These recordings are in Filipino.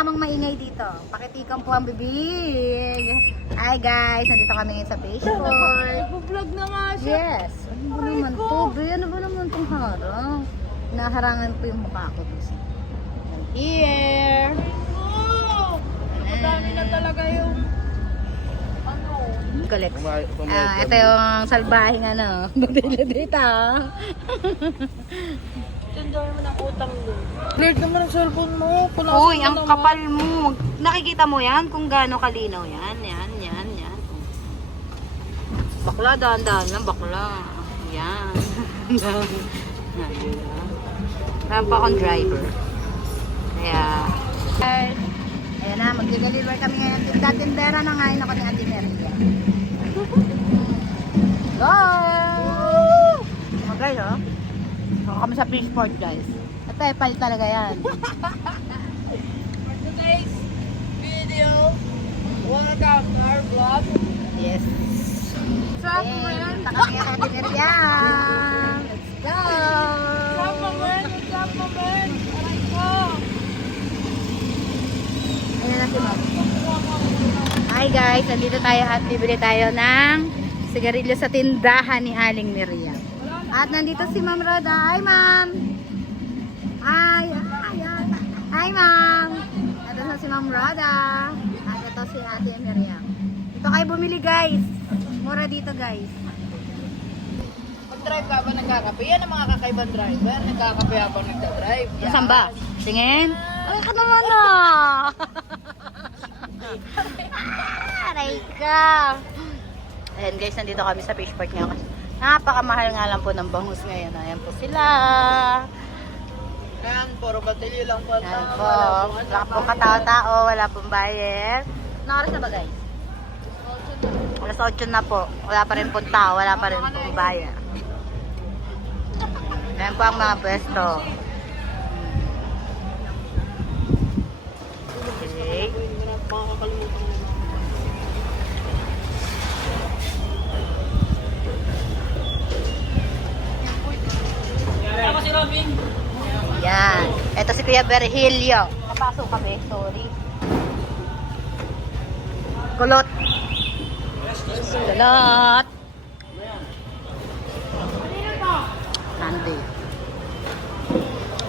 kasamang maingay dito. Pakitikan po ang bibig. Hi guys, nandito kami ngayon sa baseball. Nag-vlog na nga siya. Yes. Ano ba naman to? Be? Ano ba naman itong harang? Naharangan po yung mukha ko. Here. Oh! Madami na talaga yung ano. Collect. Ito yung salbahing ano. Batila dito. Tindahin mo ng utang doon. Blurred naman ang cellphone mo. Uy, ang kapal mo. Nakikita mo yan kung gaano kalinaw yan. Yan. Bakla, dahan-dahan lang. Bakla. Yan. Meron pa akong driver. Kaya, ayan na, mag-deliver kami ngayon. Tindera na ngayon ako ni Ate Maria. Go! Mga guys, oh. Ako kami sa Fishport, guys. At pal talaga yan. For today's video, welcome to our vlog. Yes. Sarap Yay! mo yan. Punta kami kay Ate Maria. Let's go! Sarap mo yan. Sarap mo yan. Aray ko. Ayan na si Mom. Hi guys, nandito tayo at bibili tayo ng sigarilyo sa tindahan ni Aling Miriam. At nandito si Ma'am Roda. Hi Ma'am! Hi! Hi Ma'am! Ito si Ma'am Roda. At ito si Ate Miriam. Ito kayo bumili guys. Mura dito guys. Mag-drive ka ba nagkakape? Yan ang mga kakaibang driver. Nagkakape habang nagdadrive. Yan. Saan ba? Tingin? Ay ka naman ah! Aray ka! Ayan guys, nandito kami sa Fishport ngayon. Napakamahal nga lang po ng bangus ngayon. Ayan po sila. Ayan, puro batilyo lang po. Ayan po. Wala pong katao-tao. Wala pong bayad. Anong oras na ba guys? Alas 8 na po. Wala pa rin pong tao. Wala pa rin pong bayad. Ayan po ang mga pwesto. Okay. Ako si Robin. Yan. Ito si Kuya Berhilio. Napasok kami. Sorry. Kulot. Kulot. Nandi.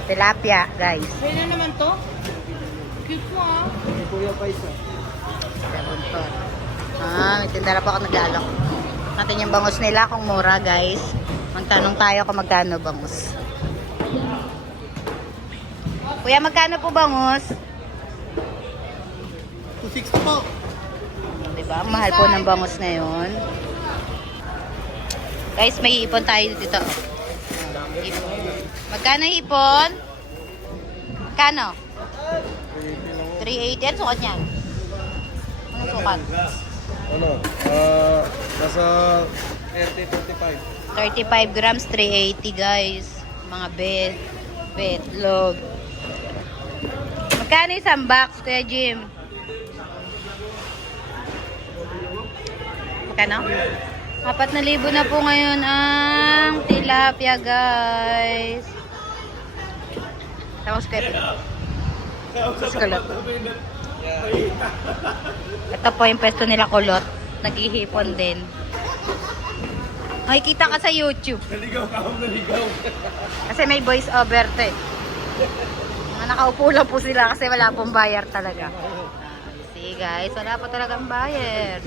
Tilapia, guys. Pwede na naman to? Cute mo ah. Dabuntot. May tindara pa ako nag-alok. Natin yung bangus nila kung mura, guys. Magtanong tayo kung magkano bangus. Kuya, magkano po bangus? 260 po. Diba? Ang mahal po ng bangus ngayon. Guys, may ipon tayo dito. Ipon. Magkano ipon? Magkano? 380. Ano sukat niyan? Ano sukat? Ano? Nasa 30-45. 35 grams, 380 guys. Mga betlog. Magkano isang box, Kuya Jim? Magkano? 4,000 na po ngayon ang tilapia, guys. Tapos Kevin. Tapos kulot. Ito po yung pwesto nila kulot. Naghihipon din. Makikita ka sa YouTube. Naligaw ka, naligaw. Kasi may voice over to eh. Mga nakaupo lang po sila kasi wala pong buyer talaga. See guys, wala po talagang buyer.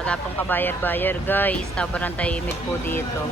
Wala pong kabayar-bayar guys. Tabarang tahimik po dito.